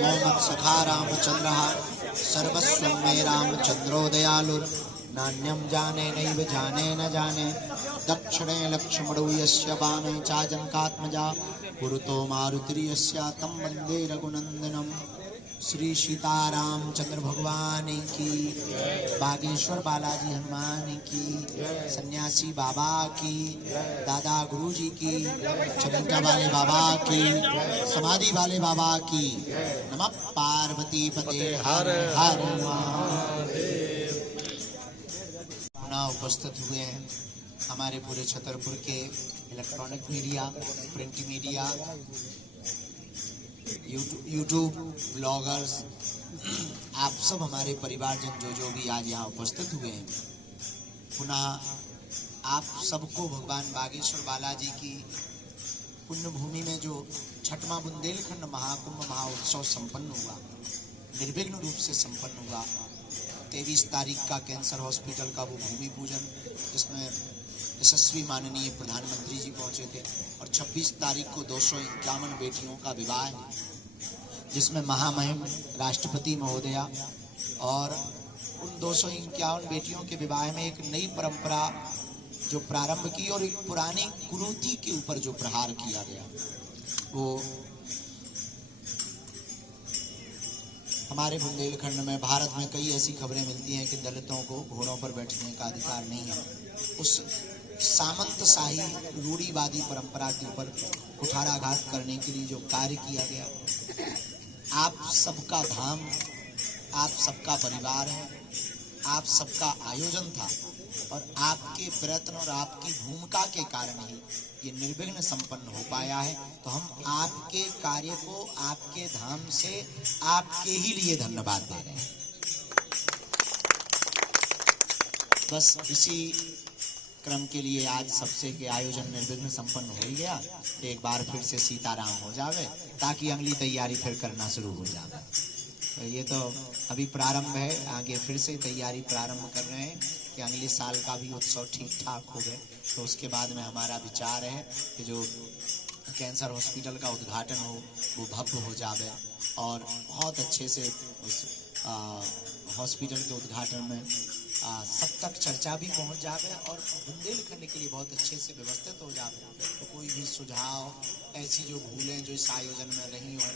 नमो मत्सखा रामचंद्रः सर्वस्वं मे रामचंद्रो दयालुर् नान्यं जाने नैव जाने न जाने दक्षिणे लक्ष्मणो यस्य वामे चाजनकात्मजा पुरतो मारुतिर्यस्य तं वन्दे रघुनन्दनम्। श्री सीतारामचंद्र भगवान की, बागेश्वर बालाजी हनुमान की, सन्यासी बाबा की, दादा गुरुजी की, चमुंडा वाले बाबा की, समाधि वाले बाबा की। नमः पार्वती पते हर हर महादेव। पुनः उपस्थित हुए हैं हमारे पूरे छतरपुर के electronic media, print media, YouTube bloggers, आप सब हमारे परिवारजन जो भी आज यहाँ उपस्थित हुए हैं। पुनः आप सबको भगवान बागेश्वर बालाजी की पुण्य भूमि में जो छठवां बुंदेलखंड महाकुंभ महाउत्सव संपन्न हुआ, निर्विघ्न रूप से संपन्न हुआ। 23 तारीख का कैंसर हॉस्पिटल का वो भूमि पूजन, जिसमें यशस्वी माननीय प्रधानमंत्री जी पहुंचे थे, और 26 तारीख को 251 बेटियों का विवाह, जिसमें महामहिम राष्ट्रपति महोदया और उन 251 बेटियों के विवाह में एक नई परंपरा जो प्रारंभ की और एक पुरानी कुरीति के ऊपर जो प्रहार किया गया। वो हमारे बुंदेलखंड में, भारत में कई ऐसी खबरें मिलती हैं कि दलितों को घोड़ों पर बैठने का अधिकार नहीं है। उस सामंतशाही रूढ़िवादी परंपरा के ऊपर कुठाराघात करने के लिए जो कार्य किया गया, आप सबका धाम, आप सबका परिवार है, आप सबका आयोजन था, और आपके प्रयत्न और आपकी भूमिका के कारण ही ये निर्विघ्न संपन्न हो पाया है। तो हम आपके कार्य को आपके धाम से आपके ही लिए धन्यवाद दे रहे हैं। बस इसी क्रम के लिए आज सबसे के आयोजन निर्विघ्न संपन्न हो ही गया। एक बार फिर से सीताराम हो जावे, ताकि अगली तैयारी फिर करना शुरू हो जावे। तो ये तो अभी प्रारंभ है, आगे फिर से तैयारी प्रारंभ कर रहे हैं कि अगले साल का भी उत्सव ठीक ठाक हो गए। तो उसके बाद में हमारा विचार है कि जो कैंसर हॉस्पिटल का उद्घाटन हो वो भव्य हो जावे, और बहुत अच्छे से उस हॉस्पिटल के उद्घाटन में सब तक चर्चा भी पहुंच जावे, और बुंदेलखंड के लिए बहुत अच्छे से व्यवस्थित हो जावे। तो कोई भी सुझाव, ऐसी जो भूलें जो इस आयोजन में रही हो,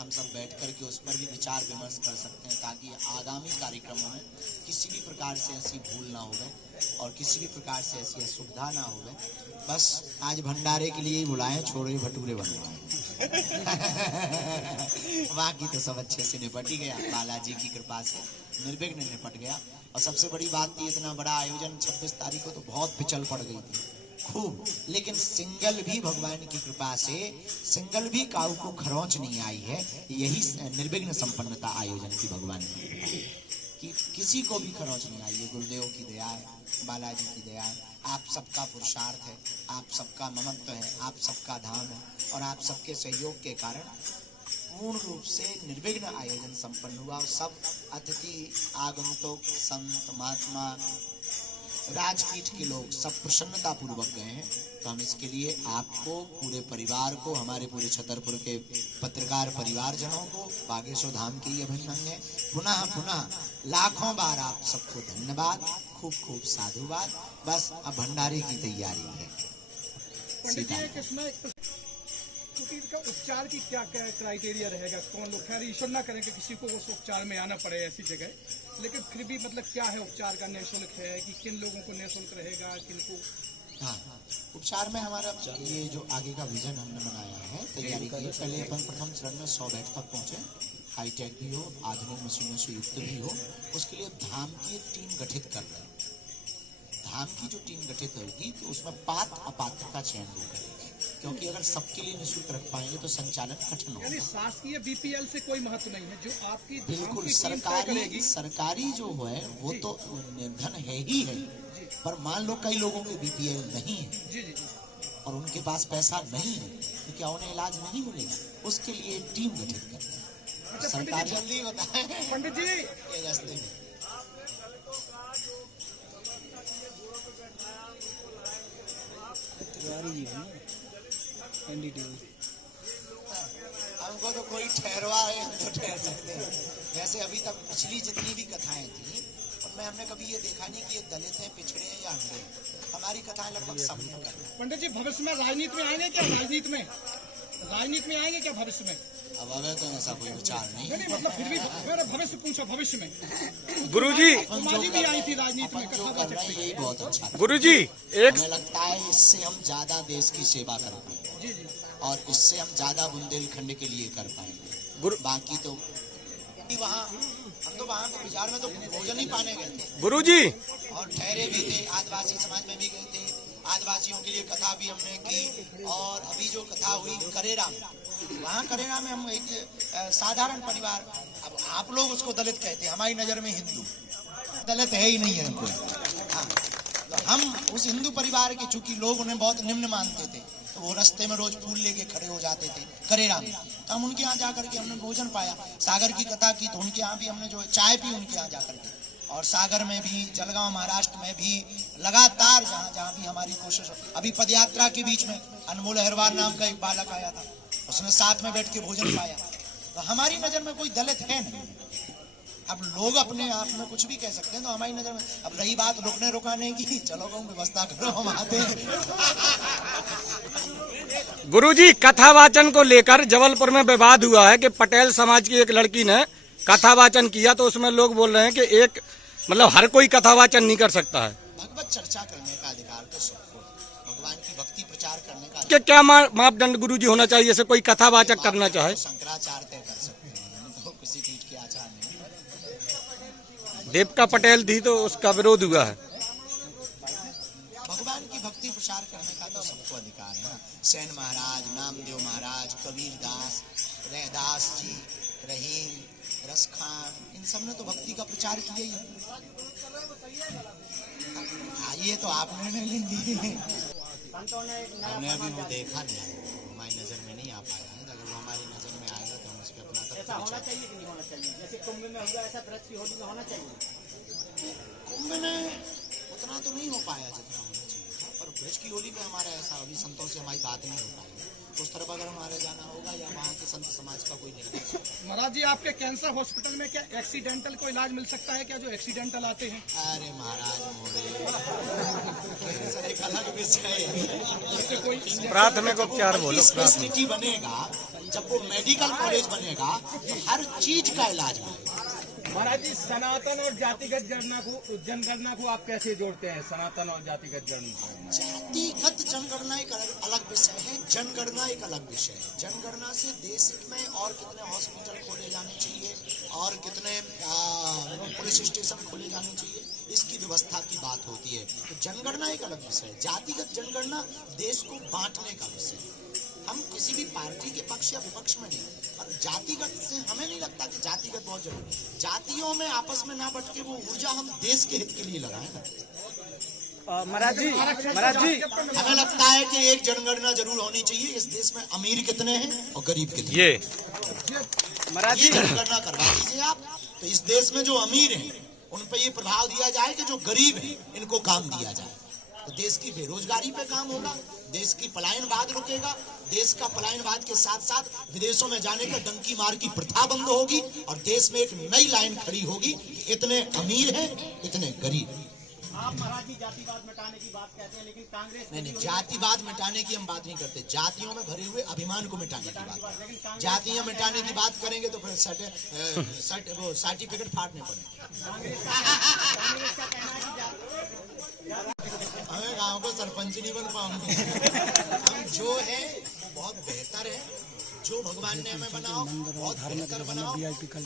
हम सब बैठ कर के उस पर भी विचार विमर्श कर सकते हैं, ताकि आगामी कार्यक्रमों में किसी भी प्रकार से ऐसी भूल ना हो और किसी भी प्रकार से ऐसी असुविधा ना हो। बस आज भंडारे के लिए ही बुलाएं, छोले भटूरे बनवाएं। बाकी तो सब अच्छे से निपट ही गया, बालाजी की कृपा से निर्विघ्न निपट गया। और सबसे बड़ी बात थी, इतना बड़ा आयोजन 26 तारीख को तो बहुत पिछल पड़ गई थी खूब, लेकिन सिंगल भी भगवान की कृपा से सिंगल भी काऊ को खरोंच नहीं आई है। यही निर्विघ्न संपन्नता आयोजन की भगवान की कृपा है कि किसी को भी खरोंच नहीं आई है। गुरुदेव की दया है, बालाजी की दया है, आप सबका पुरुषार्थ है, आप सबका ममत्व है, आप सबका धाम है, और आप सबके सहयोग के कारण पूर्ण रूप से निर्विघ्न आयोजन संपन्न हुआ। और सब अतिथि आगंतुक संत महात्मा राजपीठ के लोग सब प्रसन्नता पूर्वक गए हैं। तो हम इसके लिए आपको, पूरे परिवार को, हमारे पूरे छतरपुर के पत्रकार परिवारजनों को बागेश्वर धाम के लिए अभिनंदन है। पुनः पुनः लाखों बार आप सबको धन्यवाद, खूब खूब साधुवाद। बस अब भंडारे की तैयारी है। का उपचार की क्या क्राइटेरिया रहेगा? कौन लोग, खैर ईश्वर ना करें कि किसी को उस उपचार में आना पड़े ऐसी जगह, लेकिन फिर भी मतलब क्या है उपचार का? निःशुल्क है कि किन लोगों को निःशुल्क रहेगा, किनको? हाँ, उपचार में हमारा ये जो आगे का विजन हमने बनाया है, तैयारी की है। पहले अपन प्रथम चरण में 100 बेड तक पहुँचे, हाईटेक भी हो, आधुनिक मशीनों से युक्त भी हो। उसके लिए धाम की एक टीम गठित कर रहे हैं। धाम की जो टीम गठित होगी तो उसमें पात्र अपात्र का चयन वो करेगी, क्योंकि अगर सबके लिए निःशुल्क रख पाएंगे तो संचालन कठिन होगा। यानी शासकीय बीपीएल से कोई महत्व नहीं है, जो आपकी बिल्कुल सरकारी जो है वो तो निर्धन है ही है, पर मान लो कई लोगों के बीपीएल नहीं है और उनके पास पैसा नहीं है, तो क्या उन्हें इलाज नहीं मिलेगा? उसके लिए टीम गठित करते हैं। सरकार जल्दी बताए पंडित जी, ये रास्ते में हमको तो कोई ठहरवा रहे हैं तो ठहर सकते हैं। वैसे अभी तक पिछली जितनी भी कथाएं थी उनमें हमने कभी ये देखा नहीं कि ये दलित हैं, पिछड़े हैं या अंधे हैं। हमारी कथाएं लगभग सब कर रहे हैं। पंडित जी भविष्य में राजनीति में आएंगे क्या? राजनीति में आएंगे क्या भविष्य में? अब हमें तो ऐसा कोई विचार नहीं। नहीं मतलब फिर भी मेरा भविष्य पूछो, भविष्य में गुरुजी माजी भी आई थी राजनीति में, जो कर रहे हैं यही बहुत अच्छा। गुरुजी एक हमें लगता है इससे हम ज्यादा देश की सेवा कर पाएंगे जी जी। और इससे हम ज्यादा बुंदेलखंड के लिए कर पाएंगे। बाकी तो वहाँ हम तो वहाँ तो बाजार में तो भोजन ही पाने गए थे गुरुजी और ठहरे भी थे, आदिवासी समाज में भी गए थे, आदिवासियों के लिए कथा भी हमने की। और अभी जो कथा हुई करेरा में, वहाँ करेरा में हम एक साधारण परिवार, अब आप लोग उसको दलित कहते हैं, हमारी नजर में हिंदू दलित है ही नहीं है कोई। हाँ, तो हम उस हिंदू परिवार के, चूंकि लोग उन्हें बहुत निम्न मानते थे तो वो रास्ते में रोज फूल लेके खड़े हो जाते थे करेरा में। तो हम उनके यहाँ जाकर के हमने भोजन पाया, सागर की कथा की तो उनके यहाँ भी हमने जो चाय पी उनके यहाँ जाकर के, और सागर में भी, जलगांव महाराष्ट्र में भी लगातार जहाँ जहाँ भी हमारी कोशिश। अभी पदयात्रा के बीच में अनमोल अहरवार नाम का एक बालक आया था, उसने साथ में बैठ के भोजन पाया। तो हमारी नजर में कोई दलित है नहीं। अब लोग अपने आप में कुछ भी कह सकते हैं, तो हमारी नजर में अब रही बात रुकने रुकाने की, चलो कहूँ व्यवस्था करो, हम आते हैं। गुरुजी कथावाचन को लेकर जबलपुर में विवाद हुआ है कि पटेल समाज की एक लड़की ने कथावाचन किया, तो उसमें लोग बोल रहे हैं कि एक मतलब हर कोई कथावाचन नहीं कर सकता है। भगवत चर्चा करने का अधिकार तो सबको, भगवान की भक्ति प्रचार करने का कि क्या मापदंड गुरुजी होना चाहिए जैसे कोई कथावाचक करना चाहे? शंकराचार्य तय कर सकते हैं, तो किसी पीठ के आचार्य नहीं। देवका पटेल थी तो उसका विरोध हुआ है। भगवान की भक्ति प्रचार करने का तो सबको अधिकार है ना। सेन महाराज, नामदेव महाराज, कबीर दास, रैदास जी, रहीम, रसखान, इन सब ने तो भक्ति का प्रचार किया ही है। आइए तो आप निर्णय लेंगे। हमने अभी वो देखा नहीं, हमारी नजर में नहीं आ पाया है। अगर वो हमारी नजर में आएगा तो हम उस पर अपना ऐसा होना चाहिए कि नहीं होना चाहिए? जैसे कुंभ में हुआ ऐसा ब्रज की होली में होना चाहिए? कुंभ में उतना तो नहीं हो पाया जितना होना चाहिए था, पर ब्रज की होली पे हमारा ऐसा अभी संतों से हमारी बात नहीं हो पाई। उस तरफ अगर हमारे जाना होगा या वहाँ के संत समाज का कोई निर्णय। महाराज जी आपके कैंसर हॉस्पिटल में क्या एक्सीडेंटल को इलाज मिल सकता है क्या, जो एक्सीडेंटल आते हैं? अरे महाराज मोरे एक अलग विषय है। प्राथमिक उपचार बोलो। स्पेशलिटी बनेगा, जब वो मेडिकल कॉलेज बनेगा तो हर चीज का इलाज बनेगा। महाराज जी सनातन और जातिगत जनगणना को आप कैसे जोड़ते हैं? सनातन और जातिगत जनगणना, जातिगत जनगणना एक अलग विषय है, जनगणना एक अलग विषय है। जनगणना से देश में और कितने हॉस्पिटल खोले जाने चाहिए और कितने पुलिस स्टेशन खोले जाने चाहिए, इसकी व्यवस्था की बात होती है। तो जनगणना एक अलग विषय है। जातिगत जनगणना देश को बांटने का विषय है। हम किसी भी पार्टी के पक्ष या विपक्ष में नहीं, और जातिगत से हमें नहीं लगता कि जातिगत बहुत जरूरी है। जातियों में आपस में ना बट के वो ऊर्जा हम देश के हित के लिए लगाएं ना। महाराज जी हमें लगता है कि एक जनगणना जरूर होनी चाहिए। इस देश में अमीर कितने हैं और गरीब कितने ये महाराज जी जनगणना करवा दीजिए आप, तो इस देश में जो अमीर हैं उन पर ये प्रभाव दिया जाए कि जो गरीब हैं इनको काम दिया जाए। तो देश की बेरोजगारी पे काम होगा, देश की पलायनवाद रुकेगा, देश का पलायनवाद के साथ साथ विदेशों में जाने का डंकी मार की प्रथा बंद होगी और देश में एक नई लाइन खड़ी होगी कि इतने अमीर हैं इतने गरीब। आप महाराज जी जातिवाद मिटाने की बात कहते हैं, लेकिन कांग्रेस नहीं, जातिवाद मिटाने की हम बात नहीं करते, जातियों में भरे हुए अभिमान को मिटाने की बात करते हैं। जातियां मिटाने की बात करेंगे तो फिर सर्टिफिकेट फाड़ने पड़ेंगे। हमें गांव को सरपंच नहीं बन पाएंगे। हम जो है बहुत बेहतर है, जो भगवान ने हमें बनाओ बहुत बेहतर बनाओ,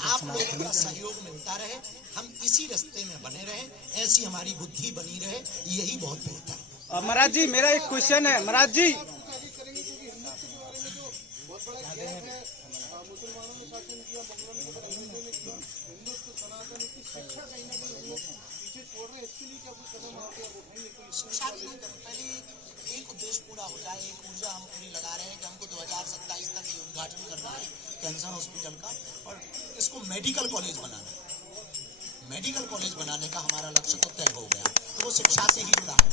आप लोगों का सहयोग मिलता रहे, हम इसी रास्ते में बने रहे, ऐसी हमारी बुद्धि बनी रहे, यही बहुत बेहतर है। महाराज जी मेरा एक क्वेश्चन है महाराज जी, शिक्षा भी नहीं करें, पहले एक उद्देश्य पूरा हो जाए, एक ऊर्जा हम पूरी लगा रहे हैं कि हमको 2027 तक ये उद्घाटन करना है कैंसर हॉस्पिटल का, और इसको मेडिकल कॉलेज बनाना है। मेडिकल कॉलेज बनाने का हमारा लक्ष्य तो तय हो गया, तो वो शिक्षा से ही जुड़ा है,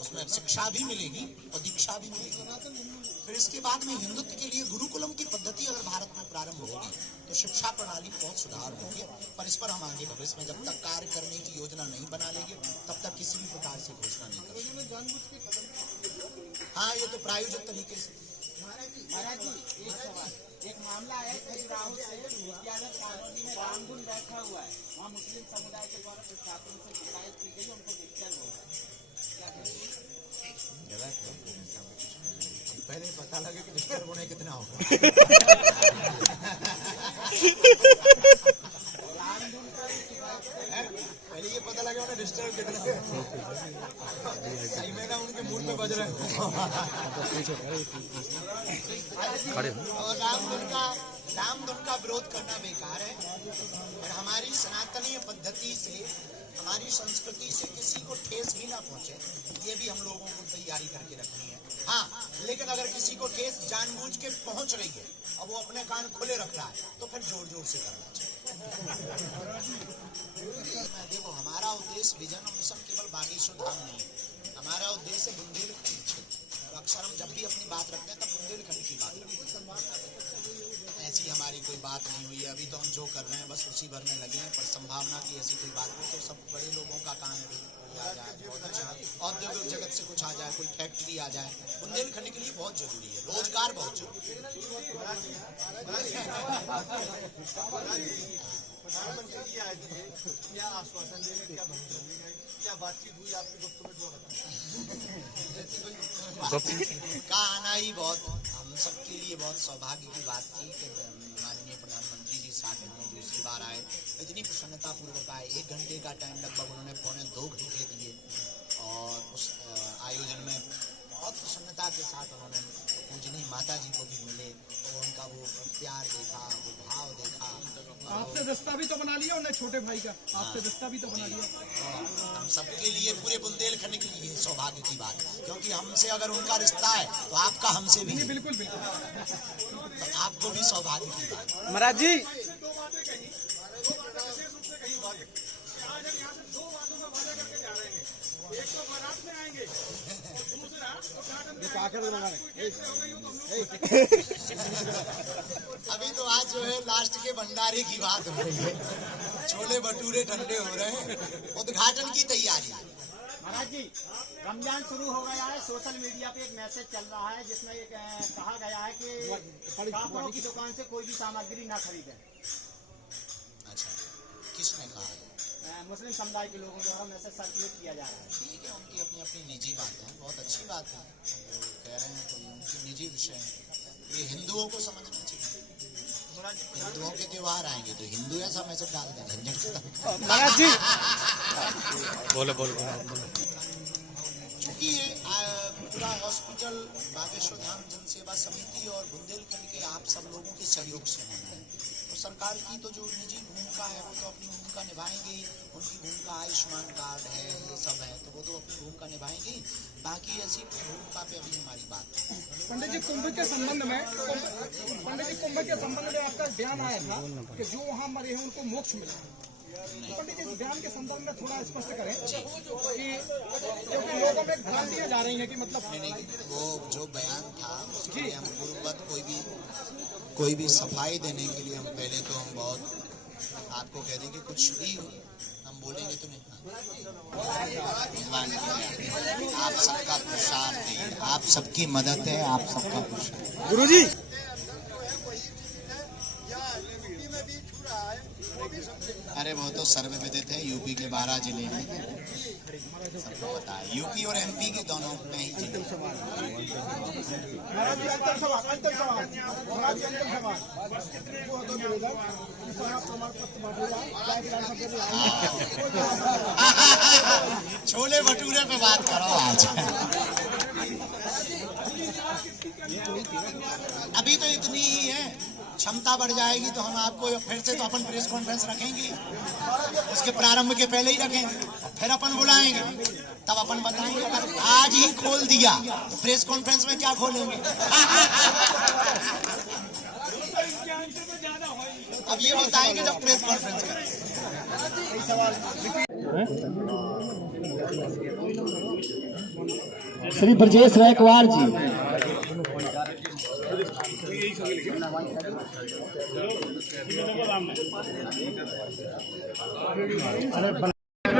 उसमें शिक्षा भी मिलेगी और दीक्षा भी मिलेगी। फिर इसके बाद में हिंदुत्व के लिए गुरुकुलम की पद्धति अगर भारत में प्रारंभ होगी तो शिक्षा प्रणाली में बहुत सुधार होंगे। पर इस पर हम आगे भविष्य में जब तक कार्य करने की योजना नहीं बना लेंगे तब तक किसी भी प्रकार से घोषणा नहीं कर सकते। हाँ, ये तो प्रायोजित तरीके से। महाराज जी, एक मामला है खजुराहो से विद्यानगर कॉलोनी में रामगुन बैठा हुआ है, वहाँ मुस्लिम समुदाय के द्वारा प्रशासन से शिकायत की गई, उनको डिस्टर्ब हो रहा है, क्या करेंगे? पहले पता लगे कि डिस्टर्ब होने कितना होगा। पहले ये पता लगे उन्हें डिस्टर्ब कितना सही में ना उनके मूड पे बज रहे हैं। और रामधुन का विरोध करना बेकार है। और हमारी सनातनीय पद्धति से, हमारी संस्कृति से किसी को ठेस भी ना पहुंचे, ये भी हम लोगों को तैयारी करके रखनी है। हाँ, लेकिन अगर किसी को ठेस जानबूझ के पहुंच रही है और वो अपने कान खुले रख रहा है तो फिर जोर जोर से करना चाहिए। देखो, हमारा उद्देश्य विजन और मिशन केवल बागेश्वर धाम नहीं है, हमारा उद्देश्य है बुंदेलखंड क्षेत्र। और अक्सर हम जब भी अपनी बात रखते हैं तब बुंदेलखंड की बात रखते हैं। ऐसी हमारी कोई बात नहीं हुई है, अभी तो हम जो कर रहे हैं बस उसी भर में लगे हैं। पर संभावना की ऐसी कोई बात नहीं, तो सब बड़े लोगों का काम है आ जाए, बहुत अच्छा औद्योगिक जगत से कुछ आ जाए, कोई फैक्ट्री आ जाए, बुंदेलखंड के लिए बहुत जरूरी है, रोजगार बहुत जरूरी है। प्रधानमंत्री जी आए थे, क्या आश्वासन देने, क्या क्या बातचीत हुई आपकी का आना ही बहुत हम सबके लिए बहुत सौभाग्य की बात थी कि माननीय प्रधानमंत्री जी साथ में दूसरी बार आए, इतनी प्रसन्नता पूर्वक आए। 1 घंटे का टाइम लगभग उन्होंने 2 घंटे दिए और उस आयोजन में बहुत प्रसन्नता के साथ उन्होंने पूजनीय माता जी को भी मिले, तो उनका वो प्यार देखा, वो भाव देखा। आपसे रिश्ता भी तो बना लिया उन्हें, छोटे भाई का आपसे रिश्ता भी तो बना लिया। हम सबके लिए, पूरे बुंदेलखंड के लिए सौभाग्य की बात, क्योंकि हमसे अगर उनका रिश्ता है तो आपका हमसे भी। बिल्कुल बिल्कुल, तो आपको भी सौभाग्य की बात। महाराज जी, अभी तो आज जो है लास्ट के भंडारे की बात हो रही है, छोले भटूरे ठंडे हो रहे हैं, उद्घाटन की तैयारी। महाराज जी, रमजान शुरू हो गया है, सोशल मीडिया पे एक मैसेज चल रहा है जिसमें एक कहा गया है कि कपड़ों की दुकान से कोई भी सामग्री ना खरीदें। अच्छा, किसने कहा? मुस्लिम समुदाय के लोगों द्वारा मैसेज सर्कुलेट किया जा रहा है। ठीक है, उनकी अपनी अपनी निजी बात है, बहुत अच्छी बात है, वो कह रहे हैं तो ये उनकी निजी विषय है, ये हिंदुओं को समझना चाहिए। हिंदुओं के त्योहार आएंगे तो हिंदू ऐसा मैसेज डाल दें, झंझट। महाराज जी बोलो। चूंकि ये पूरा हॉस्पिटल बागेश्वर धाम जनसेवा समिति और बुंदेलखंड के आप सब लोगों के सहयोग से होना है, तो सरकार की तो जो निजी भूमिका है वो तो अपनी भूमिका निभाएंगे। उनकी भूमिका आयुष्मान कार्ड है, ये सब है, तो वो तो अपनी भूमिका निभाएंगे। बाकी ऐसी कोई भूमिका पे अभी हमारी बात नहीं। पंडित जी, कुंभ के संबंध में आपका बयान आया था कि जो वहाँ मरे हैं उनको मोक्ष मिला। पंडित जी, इस बयान के संदर्भ में थोड़ा स्पष्ट करें कि क्योंकि लोगों में भ्रांतियां जा रही हैं कि मतलब नहीं, वो जो बयान था उसके लिए हम पूर्ववत कोई भी सफाई देने के लिए हम पहले तो हम बहुत आपको कह देंगे कुछ भी हम बोलेंगे तो नहीं। आप सबका पुरुषार्थ है, आप सबकी मदद है, आप सबका पुरुषार्थ। गुरुजी, अरे वो तो सर्वविदित है, यूपी के 12 जिले हैं, सबको पता है, यूपी और एमपी के दोनों में ही जिले। छोले भटूरे पे बात करो आज। अभी तो इतनी ही है, क्षमता बढ़ जाएगी तो हम आपको फिर से तो अपन प्रेस कॉन्फ्रेंस रखेंगे, उसके प्रारंभ के पहले ही रखेंगे, फिर अपन बुलाएंगे, तब अपन बताएंगे। अगर आज ही खोल दिया तो प्रेस कॉन्फ्रेंस में क्या खोलेंगे? अब ये बताएंगे जब प्रेस कॉन्फ्रेंस करेंगे। श्री ब्रजेश रायकवार जी।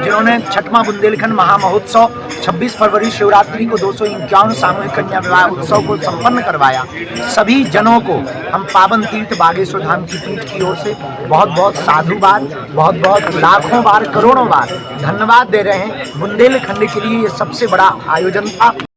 जिन्होंने छठवां बुंदेलखंड महामहोत्सव 26 फरवरी शिवरात्रि को 251 सामूहिक कन्या विवाह उत्सव को संपन्न करवाया, सभी जनों को हम पावन तीर्थ बागेश्वर धाम की पीठ की ओर से बहुत बहुत साधुवाद, बहुत बहुत लाखों बार, करोड़ों बार धन्यवाद दे रहे हैं। बुंदेलखंड के लिए ये सबसे बड़ा आयोजन था।